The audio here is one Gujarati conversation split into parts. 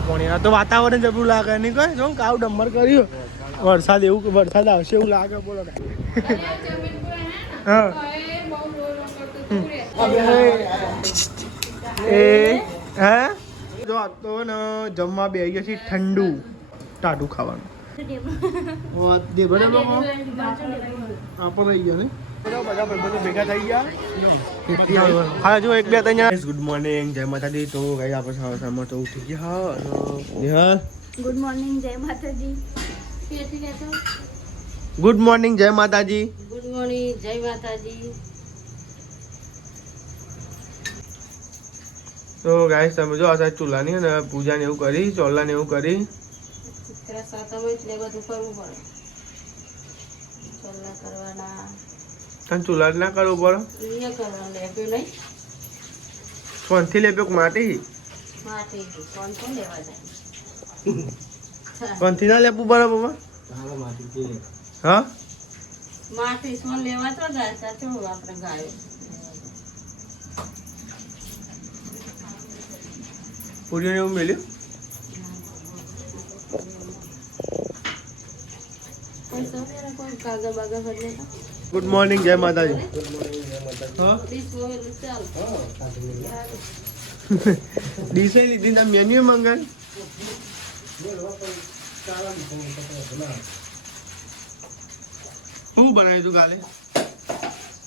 પોણી તો વાતાવરણ જબરું લાગે નહીં કહે જો કાવ ડમર કર્યું વરસાદ આવશે એવું લાગે બોલો હા હે જો આ તો ને જમવા બે ગયા છે ઠંડુ ટાટું ખાવાનું બધા ભાઈબંધો ભેગા થઈ ગયા હા જો એક બે ત્રણ ગુડ મોર્નિંગ જય માતાજી તો ગઈ આપણે સવારમાં તો ઉઠી ગયા ગુડ મોર્નિંગ જય માતાજી ગુડ મોર્નિંગ જય માતાજી ગુડ મોર્નિંગ જય માતાજી તો ગાઈસ તમે જો આ ચૂલાની ને પૂજા ને એવું કરી ચોલા ને એવું કરી ચૂલા ના કરવું પડે ફોનથી લેપ્યો માટી ફોનથી ના લેવું પડે પપ્પા હા માટી સોન લેવા તો આપણે ગાયો પૂરીને એવું મેલ્યું ગુડ મોર્નિંગ જય માતાજી ડીસે લીધી ના મેન્યુ મંગાવી શું બનાવ્યું તું કાલે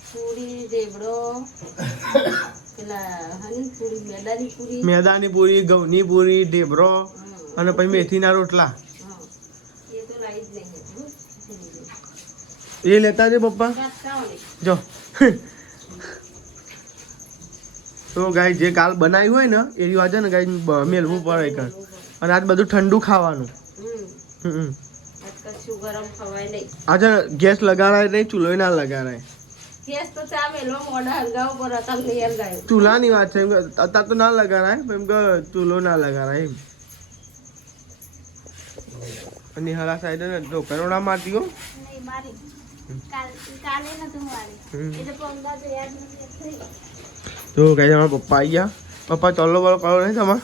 પૂરી દેવડો મેદાની પૂરી ઘઉંની પૂરી ઢેબરો અને પછી મેથીના રોટલા એ લેતા છે પપ્પા જો તો ગાય જે કાલ બનાવ્યું હોય ને એ રિવાજ ને ગાય મેલવું પડે કાલ અને આજ બધું ઠંડુ ખાવાનું આજે ગેસ લગાડાય નહીં ચૂલો ના લગાડાય ચૂલાની વાત છે અત્યારે તો ના લગાડાય એમ કે ચૂલો ના લગાડાય એમ અને હરા સાઈડ ને તો કરોડા મારતી હો તો કઈ તમારા પપ્પા આવી ગયા પપ્પા ચોલો બોલો કરો નહીં તમારે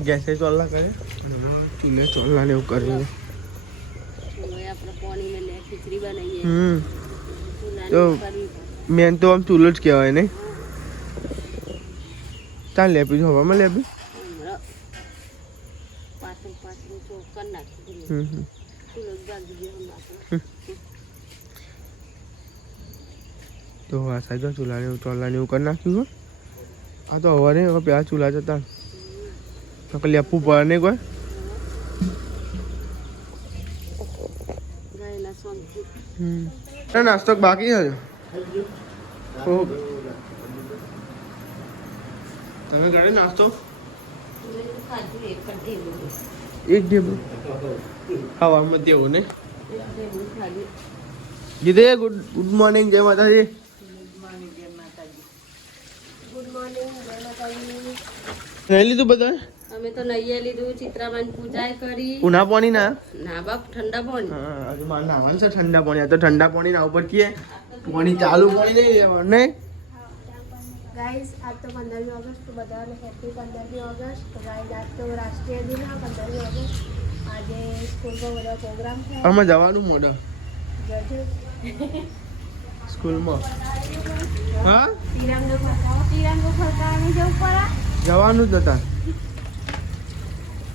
ગેસે ચોલ્લા કરે ચૂલે ચોલ્લા ને એવું કરી તો મેન તો આમ ચૂલો જ કહેવાય નહીં ચાલ લેપી જો હવામાં લેપી તો આ સાઈડ ચૂલા ને ચોલ્લા ને એવું કરી નાખ્યું આ તો હવા નહીં પેલા ચૂલા જતા લેપવું પડે નહીં કોઈ નાસ્તો બાકી છે તમે કરે નાસ્તો એક ઢેબરો ખાવામાં તેવું ને ગીધે ગુડ મોર્નિંગ જય માતાજી લઈ લીધું બધા અમે તો નઈએ લીધું ચિત્રામાન પૂજા કરી ઉના પાણી ના ના બાપ ઠંડા પાણી હા આજે માર નાવાનું છે ઠંડા પાણી આ તો ઠંડા પાણી ના ઉપર કે પાણી ચાલુ પાણી નહીં લેવાનું નહીં ગાઈસ आज तो 15 ऑगस्ट तो बधाने हैप्पी 15 ऑगस्ट तो गाइस आज तो राष्ट्रीय दिन है 15 ऑगस्ट आज स्कूल का बड़ा प्रोग्राम है અમે જવાનું મોડો સ્કૂલ માં હા તિરંગો ફરકાવવાની જવું પડે જવાનું જ નતા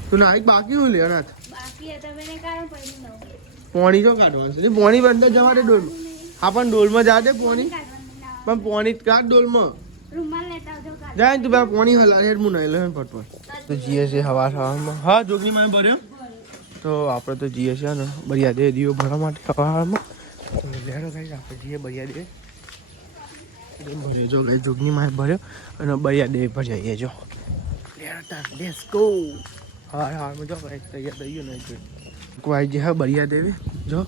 તું ના બાકી હું લે અનાથ બાકી હતા મેને કારણ પડી ન પાણી જો કાઢવાનું છે પાણી બંધ જવા દે ડોલ હા પણ ડોલમાં જા દે પાણી પણ પાણી કાઢ ડોલમાં રૂમાલ લેતા આવજો કાઢ જાય તું પેલા પાણી હલા હેડ મું નહીં લે ફટફટ તો જીએ છે હવામાં હા જોગની માં ભર્યો તો આપણે તો જીએ છે ને બરિયા દે દીવો ભરવા માટે હવામાં તો લેડો ગાઈ આપણે જીએ બરિયા દે ભર્યો જો ગાઈ જોગની માં ભર્યો અને બરિયા દે ભજાઈએ જો લેડો લેટ્સ ગો હા હા જો ગાઈ તૈયાર થઈ ગયો ને કોઈ જે હા બરિયા દેવી જો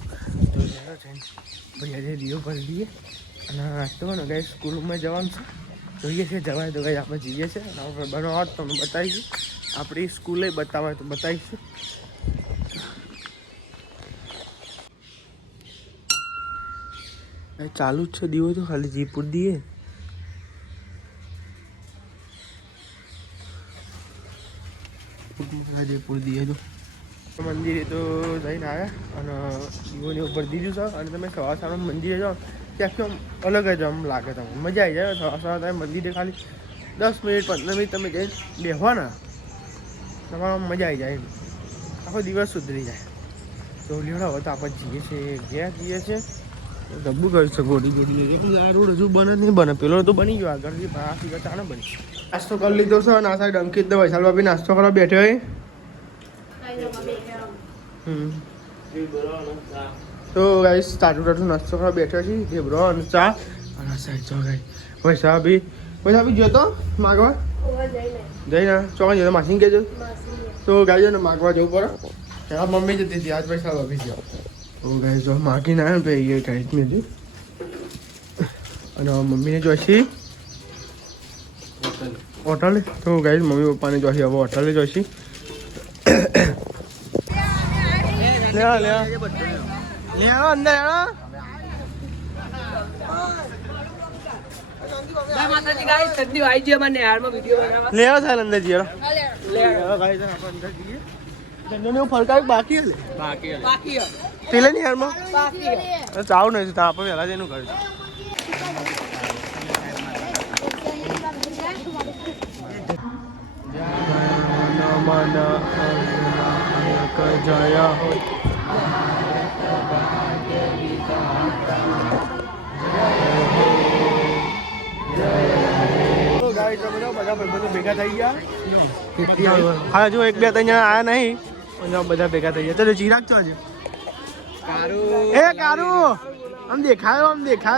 તો લેડો છે બરિયા દે દીવો ભરી દઈએ અને નાસ્તો ને ગાઈ સ્કૂલમાં જવાનું છે જોઈએ છે જવાય તો ગાઈ આપણે જઈએ છીએ અને આપણે બનાવવા તમને બતાવીશું આપણી સ્કૂલે બતાવાય તો બતાવીશું ચાલુ જ છે દીવો તો ખાલી જીપુર દીએ જીપુર દીએ તો મંદિરે તો જઈને આવ્યા અને દીવોની ઉપર દીધું છે અને તમે સવાર સવારમાં મંદિરે જાઓ ત્યાં અલગ જ આમ લાગે તમને મજા આવી જાય સવાર સવાર તમે મંદિરે ખાલી 10 મિનિટ 15 મિનિટ તમે જઈને બેસવાના તમારા મજા આવી જાય આખો દિવસ સુધરી જાય તો લીવડા હોય તો આપણે જઈએ છીએ ગયા જઈએ છીએ ડબ્બુ કરી છે ગોડી ગોડી આ રોડ હજુ બને નહીં બને પેલો તો બની ગયો આગળથી આ સીધા ચાને બની નાસ્તો કરી લીધો છે અને આ સાઈડ અંકિત તો વૈશાલ ભાભી નાસ્તો કરવા બેઠો હોય તો ગાઈસ ટાટું નાસ્તો કરવા બેઠો છે ઢેબરો અને ચા અને આ સાઈડ ચો ગાઈ વૈશાલ ભાભી જોતો માગવા જઈને ચોકન જતો માસી કહેજો તો ગાઈઓ ને માગવા જવું પડે ત્યાં મમ્મી જતી હતી આજ પૈસા ભાભી ગયો તો ગાઈ જો માગીને આવ્યો ને ભાઈ એ ટાઈટ મેં હતી અને મમ્મીને જોઈશી હોટલે તો ગાઈ મમ્મી પપ્પાને જોઈશી હવે હોટલે જોઈશી અંદર લેવા થાય અંદર જઈએ ફરકાવી બાકી પેલે ની હારમાં ચાવ નહીં આપણે વહેલા જઈને કર્યું જયા બધા ભાઈબંધો ભેગા થઈ ગયા હા જો 1 2 3 જણા આયા નહીં બધા ભેગા થઈ ગયા ચલો ચિરાગ છો આજે એ કારું આમ દેખાયો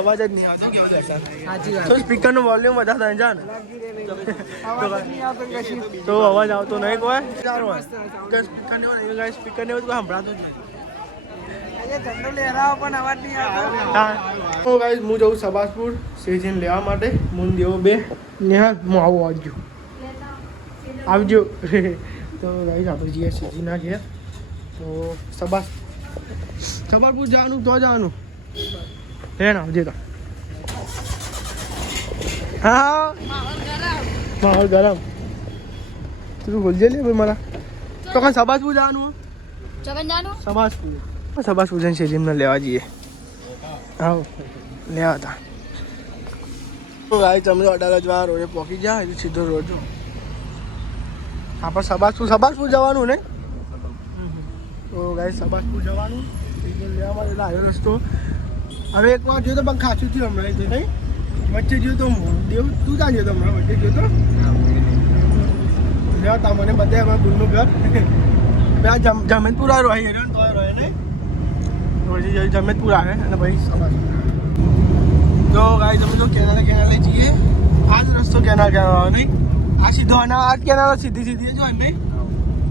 અવાજ જ નહીં આવતો સ્પીકર નું વોલ્યુમ વધારે થાય ને તો અવાજ આવતો નહીં કોઈ સ્પીકર ને બધું સંભળાતું જ નહીં હું જઉં સબાસપુર શ્રીજીને લેવા માટે મુન દેવો બે નેહાલ હું આવજો તો ગાઈસ આપણે જઈએ શ્રીજીના ઘેર તો સબાસપુર જવાનું તો જવાનું હે ના આવજે તો હા માહોલ ગરમ તું બોલજે લે ભાઈ મારા તો કાં સબાસપુર જવાનું સબાસપુર જઈને શ્રીજીને લેવા જઈએ આવો લેવા હતા તો ગાઈસ તમે અડાલજ વાળા રોડે પહોંચી જાય સીધો રોડ જો આપણે સબાસપુર જવાનું ને તો ગાઈસ સબાસપુર જવાનું લેવા માટે આવ્યો રસ્તો હવે એક વાર જોયો તો પણ ખાસું થયું હમણાં નહીં વચ્ચે જોયો તો દેવ તું ત્યાં જોયો તો હમણાં વચ્ચે જોયો તો લેવા તા મને બધા અમારા ગુલનું ઘર આ જમેતપુર રહે નહીં પછી જમેતપુર આવે અને પછી સબાસપુર તો ગાઈસ તમે જો કેનાલે જઈએ આ જ રસ્તો કેનાલ નહીં આ સીધો આ કેનાલ સીધી જો નહીં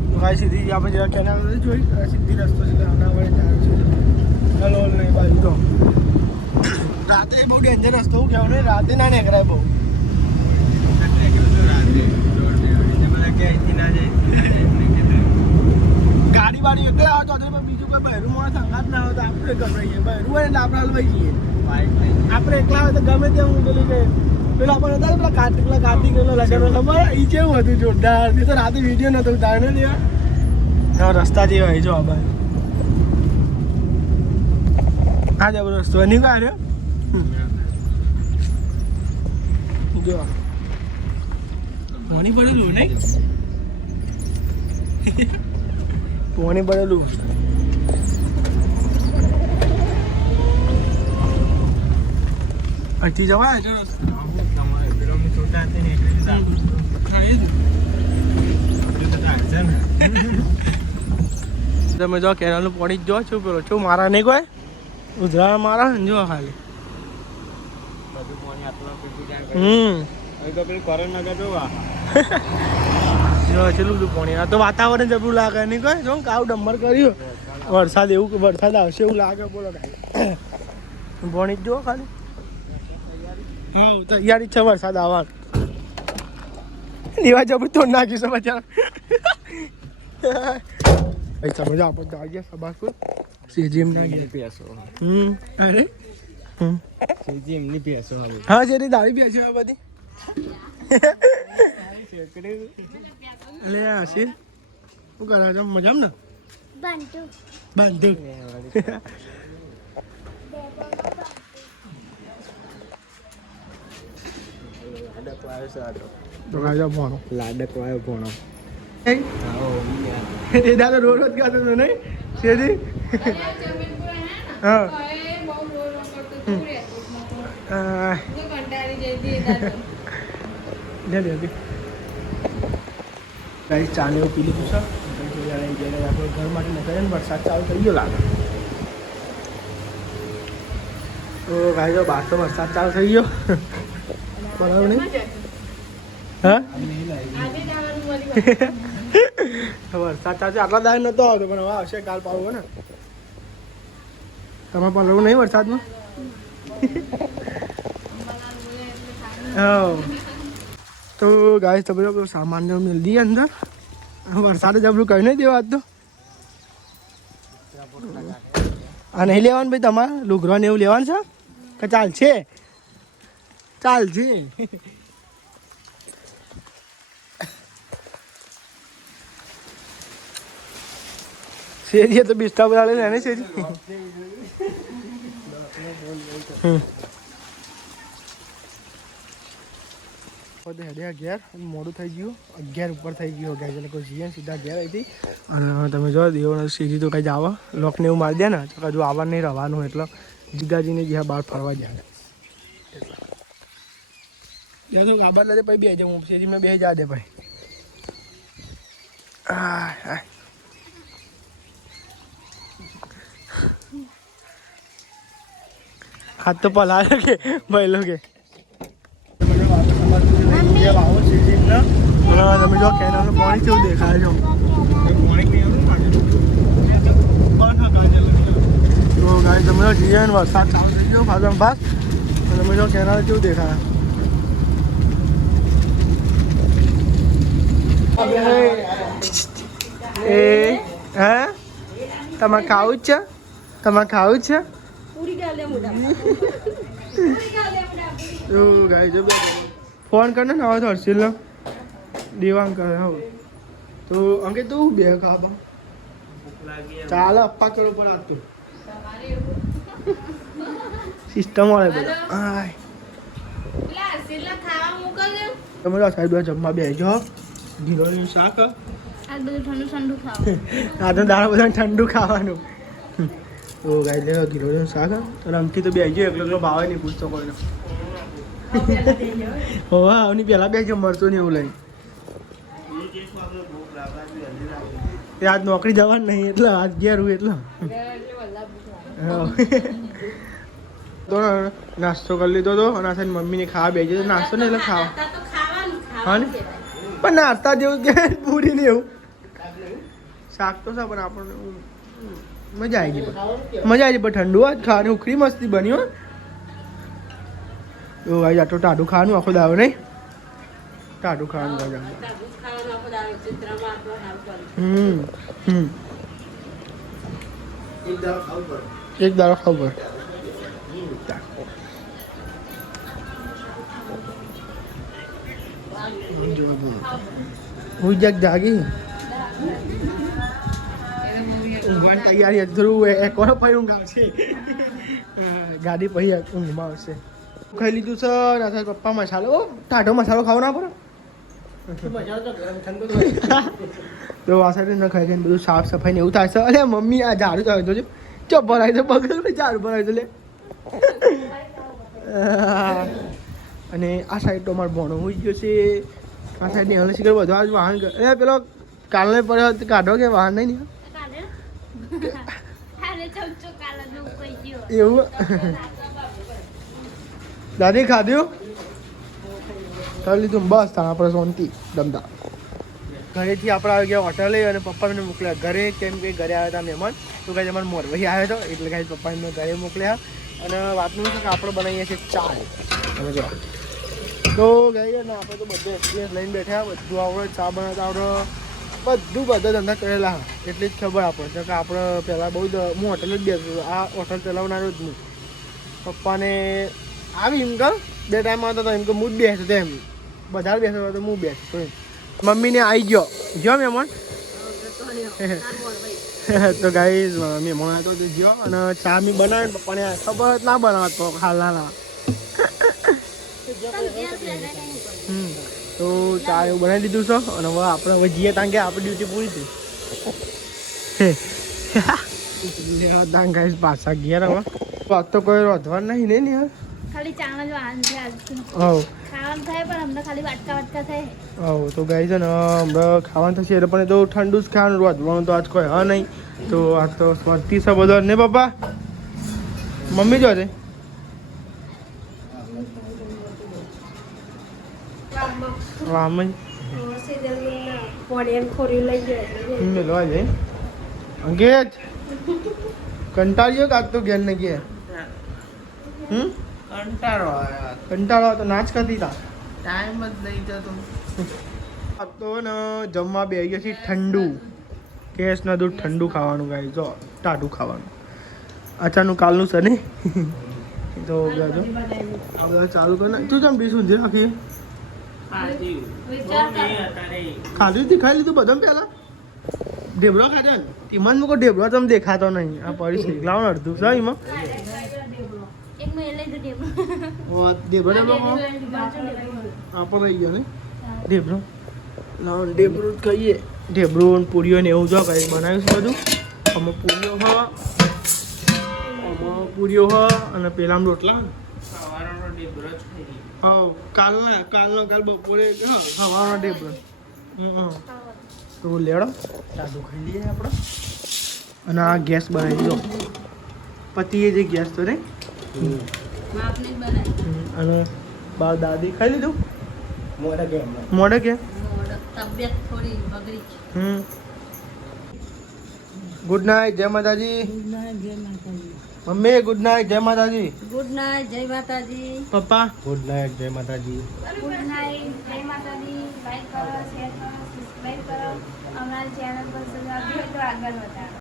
તો ગાઈસ સીધી આપણે જરા કેનાલ જોઈ સીધી રસ્તો છે આના વડે ચાલુ છે નહીં બાજુ તો રાતે બહુ ડેન્જર રસ્તો હું કહેવું નહીં રાતે ના નીકળાય બહુ ગાડી વાડી એટલે આવતો બીજું કોઈ બહેરું માણસ સંગાત ના હોય તો આપણે ગભરાઈએ બહેરું હોય એટલે આપણે હલવાઈ જઈએ આપણે એકલા હોય તો ગમે ત્યાં હું પેલું કે પેલા આપણે હતા પેલા કાર્તિક લગન ખબર એ કેવું હતું જોરદાર એ તો રાતે વિડીયો નતો ઉતાર્યો ને રસ્તા જેવા હોય જો આ બાજુ આ જબરો રસ્તો નહીં કાઢ્યો જો પાણી પડેલું નહીં પાણી પડેલું અહીંથી જવાય છે તમે જો કેનાલનું પાણી જો છું પેલો છું મારા નહીં કોઈ ઉધરા મારા જો ખાલી ચેલું બધું પાણી આ તો વાતાવરણ જબરું લાગે નહીં કહે જો કાવ ડમર કર્યું વરસાદ આવશે એવું લાગે બોલો કાંઈ પાણી જ જુઓ ખાલી હા તૈયારી છે વરસાદ આવવાનું દીવા જબરું તોડ નાખ્યું છે બચારા સમજો આપણે આવી ગયા સબાસપુર સીજીમ ના ગયા અરે હા જે દાળી બી હશે બધી અલે આશીર શું કરે છે મજામાં ને બાંધુ તો કાજો ભણો લાડક વાયો ભણો એ દાદા રોજ રોજ ગાતો હતો નહીં શેરી હા ગાઈસ ચાને એવું પી લીધું છે આપણે ઘર માટે નીકળે ને વરસાદ ચાલુ થઈ ગયો લાગે તો ગાઈસ બહાર તો વરસાદ ચાલુ થઈ ગયો બરાબર નહીં હા વરસાદ ચાલુ આટલા દાય નતો આવતો પણ હવે આવશે કાલ પાડવો ને તમે પલવું નહીં વરસાદમાં તો ગાય તો બધો સામાન જો મિલ દી અંદર વરસાદ જબરું કહી નહીં દેવા તો આ નહીં લેવાનું ભાઈ તમારે લુગરો ને એવું લેવાનું છે કે ચાલશે શેરી તો બિસ્ટા બધા લઈને એને શેરી મોડું થઈ ગયું 11 ઉપર થઈ ગયું ગયા એટલે કોઈ જઈએ સીધા ઘેર આવી અને તમે જો દેવો સીધી તો કઈ જ આવો લોકને એવું મારી દે ને તો હજુ આવવાનું નહીં રહેવાનું એટલે જીગાજીને જ્યાં બહાર ફરવા જાય ત્યાં તો આબાદ લાદે પછી બે જાઉં શેરી મેં બે જા દે ભાઈ હાથ તો પલા કે ભાઈ લોકો તમે જો કેનાલનું પાણી કેવું દેખાય છે તો ગાય તમે જો જઈએ ને વરસાદ ચાલુ થઈ ગયો ફાદમ ફાસ તમે જો કેનાલ કેવું દેખાય એ હા તમારે ખાવું જ છે ફોન કરને ને હવે તો હર્ષિલ દેવાંગ કરે હવે તો અંકે તું બે ખાવા ચાલો અપ્પા કરો પણ આતું સિસ્ટમ વાળે બધા તમે સાહેબ જમવા બેસજો ઘીરોનું શાક આ બધું ઠંડુ આ તો દાળ બધા ઠંડુ ખાવાનું તો ગાઈ લે ઘીરોનું શાક અને અંકી તો બેસજો એકલો ભાવે નહીં પૂછતો કોઈને હોવા આવની પહેલાં બેસજો મળતો નહીં એવું લઈ આજ નોકરી જવાનું નહીં એટલે આજ ઘેર હું એટલે તો નાસ્તો કરી લીધો હતો અને આ મમ્મીને ખાવા બેસી નાસ્તો ને એટલે ખાવા હા ને પણ નાસ્તા જેવું કે પૂરી ને એવું શાક તો છે પણ આપણને મજા આવી ગઈ પણ ઠંડુ જ ખાવાની ઉખડી મસ્તી બની હો તો ભાઈ આટલું ટાઢું ખાવાનું આખો દાવ નહીં ટાઢું ખાવાનું એક દાડો ખાવું પડે હું જાગી ઊંઘવાની તૈયારી જરૂર એક વાર પછી ઊંઘ આવશે ગાડી પછી ઊંઘમાં આવશે ખાઈ લીધું છે ના પપ્પા મસાલો ટાઢો મસાલો ખાવો ના પડે તો આ સાઈડ ન ખાઈ ખાઈને બધું સાફ સફાઈ ને એવું થાય છે અરે મમ્મી આ ઝાડુ ચાલે તો ચપ્પલ આવી તો બગલ ઝાડુ બનાવી તો લે અને આ સાઈડ તો અમારો ભણો હોઈ ગયો છે આ સાઈડ ની શીખર બધા વાહન અરે પેલો કાલને પડ્યો કાઢો કે વાહન નહીં એવું દાદી ખાધ્યું કરી લીધું બસ તાણ આપણે શાંતિ દમદા ઘરેથી આપણે આવી ગયા હોટલે અને પપ્પા મને મોકલ્યા ઘરે કેમ કે ઘરે આવ્યા હતા મહેમાન તો કાંઈ અમારે મોરવાઈ આવ્યો હતો એટલે કાંઈ પપ્પાને ઘરે મોકલ્યા અને વાતનું છે કે આપણે બનાવીએ છીએ ચા તમે જો તો ગઈ ને આપણે તો બધું એક્સપિરિયન્સ લઈને બેઠા બધું આવડે ચા બનાવતા આવડે બધા ધંધા કરેલા એટલી જ ખબર આપણે કે આપણે પહેલાં બહુ હું હોટલ જ બેસું આ હોટલ ચલાવનારો જ હું પપ્પાને આવી એમ કે બે ટાઈમ આવતો હતો એમ કે હું જ બેસતો એમ વધારે બેસતો તો હું બેસતો એમ મમ્મીને આવી ગયો જો મહેમાન તો ગાઈ મહેમાન આવ્યો તો ગયો અને ચા મેં બનાવે પપ્પાને ખબર જ ના બનાવતો હાલના તો ચા એવું બનાવી દીધું છે અને હવે આપણે હવે જઈએ ત્યાં કે આપણી ડ્યુટી પૂરી થઈ ત્યાં ગાઈસ પાછા ઘેર હવે વાત તો કોઈ રોધવા નહીં ને યાર ખાલી ચાવલ જ વાહન છે આજથી હવ ખાવાનું થાય પણ અમને ખાલી વાટકા થાય હવ તો ગાઈસ ને હમણાં ખાવાનું થશે એટલે પણ એ તો ઠંડુ જ ખાવાનું રોધવાનું તો આજ કોઈ હા નહીં તો આજ તો સ્વાદથી છે બધો ને પપ્પા મમ્મી જો છે વામન મેલવા જાય અંકેત કંટાળ્યો કાક તો ઘેર ને ઘેર કંટાળો તો નાચ કરતી તા ટાઈમ જ નહીં જતો આ તો ને જમવા બે ગયા છે ઠંડુ કેસ ના દૂધ ઠંડુ ખાવાનું ગાય જો ટાટું ખાવાનું અચાનક કાલનું છે ને તો જો આ બધા ચાલુ કર ને તું જમ ડીશ ઊંધી રાખી ખાધું હતી ખાઈ લીધું બધા પહેલા ઢેબરો ખાધો ને તેમાં મૂકો ઢેબરો તમે દેખાતો નહીં આ પડી શીખલાવ અડધું છે એમાં ઢેબરો આપણે રહી ગયો ને ઢેબરો લાવ ઢેબરો ખાઈએ ઢેબરો પૂરીઓ ને એવું જો કઈ બનાવ્યું છે બધું આમાં પૂરીઓ હા આમાં પૂરીઓ હા અને પેલા રોટલા હા કાલ બપોરે હવાનો ઢેબરો તો લેડો ચાદુ ખાઈ લઈએ આપણે અને આ ગેસ બનાવી દો પતિએ જે ગેસ તો નહીં અને બાર દાદી ખાઈ લીધું મોડે કે તબિયત થોડી બગડી છે ગુડ નાઇટ જય માતાજી મમ્મી ગુડ નાઇટ જય માતાજી ગુડ નાઇટ જય માતાજી પપ્પા ગુડ નાઇટ જય માતાજી ગુડ નાઇટ જય માતાજી લાઈક કરો શેર કરો સબસ્ક્રાઇબ કરો અમારી ચેનલ પર સબસ્ક્રાઇબ તો આગળ વધારો